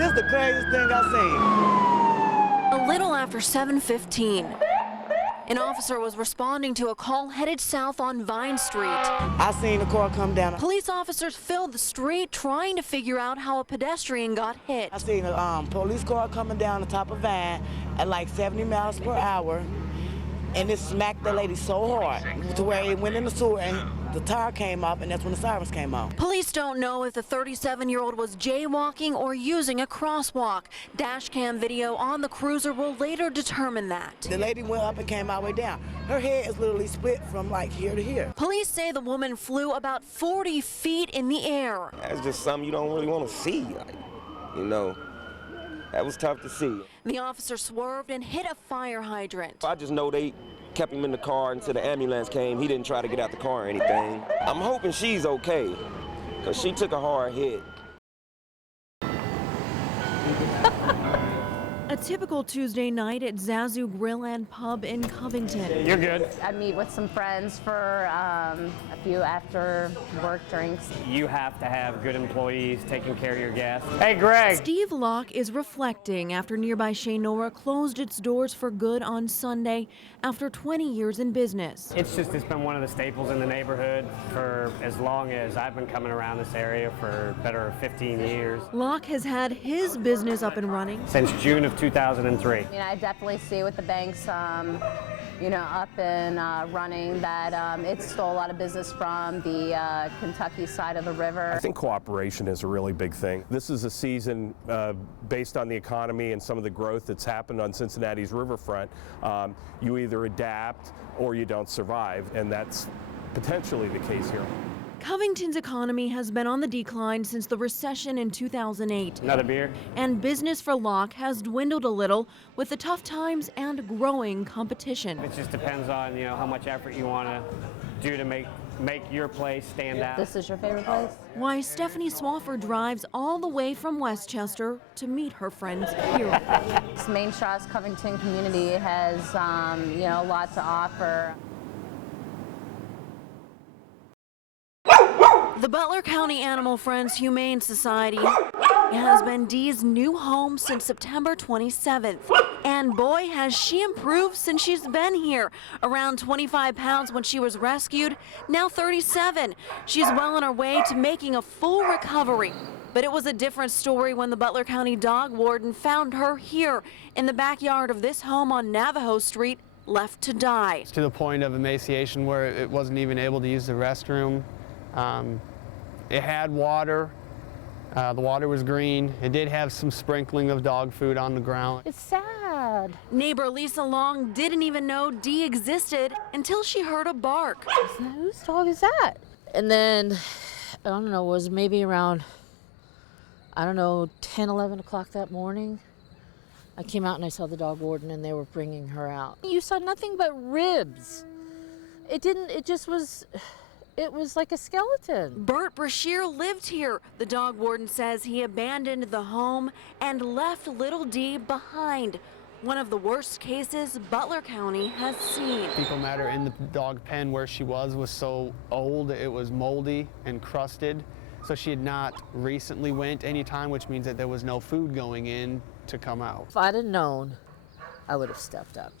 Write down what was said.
This is the craziest thing I've seen. A little after 7:15, an officer was responding to a call headed south on Vine Street. I seen the car come down. Police officers filled the street trying to figure out how a pedestrian got hit. I seen a police car coming down the top of Vine at like 70 miles per hour, and it smacked the lady so hard to where it went in the sewer and the tire came up, and that's when the sirens came on. Police don't know if the 37-year-old was jaywalking or using a crosswalk. Dashcam video on the cruiser will later determine that. The lady went up and came all the way down. Her head is literally split from like here to here. Police say the woman flew about 40 feet in the air. That's just something you don't really want to see, like, you know. That was tough to see. The officer swerved and hit a fire hydrant. I just know they kept him in the car until the ambulance came. He didn't try to get out the car or anything. I'm hoping she's okay, because she took a hard hit. A typical Tuesday night at Zazu Grill and Pub in Covington. You're good. I meet with some friends for a few after work drinks. You have to have good employees taking care of your guests. Hey, Greg. Steve Locke is reflecting after nearby Shaynora closed its doors for good on Sunday after 20 years in business. It's been one of the staples in the neighborhood for as long as I've been coming around this area, for better 15 years. Locke has had his business up and running Since June of 2003. I mean, I definitely see with the banks, up and running that it stole a lot of business from the Kentucky side of the river. I think cooperation is a really big thing. This is a season based on the economy and some of the growth that's happened on Cincinnati's riverfront. You either adapt or you don't survive, and that's potentially the case here. Covington's economy has been on the decline since the recession in 2008. Another beer? And business for Locke has dwindled a little with the tough times and growing competition. It just depends on, how much effort you want to do to make your place stand out. This is your favorite place? Why Stephanie Swafford drives all the way from Westchester to meet her friends here. This Main Shaw's Covington community has, a lot to offer. The Butler County Animal Friends Humane Society has been Dee's new home since September 27th. And boy, has she improved since she's been here. Around 25 pounds when she was rescued, now 37. She's well on her way to making a full recovery. But it was a different story when the Butler County dog warden found her here in the backyard of this home on Navajo Street, left to die. To the point of emaciation where it wasn't even able to use the restroom. It had water. The water was green. It did have some sprinkling of dog food on the ground. It's sad. Neighbor Lisa Long didn't even know Dee existed until she heard a bark. Whose dog is that? And then, I don't know, it was maybe around, 10, 11 o'clock that morning. I came out and I saw the dog warden and they were bringing her out. You saw nothing but ribs. It was like a skeleton. Bert Brashear lived here. The dog warden says he abandoned the home and left little Dee behind. One of the worst cases Butler County has seen. Fecal matter in the dog pen where she was so old, it was moldy and crusted. So she had not recently went any time, which means that there was no food going in to come out. If I'd have known, I would have stepped up.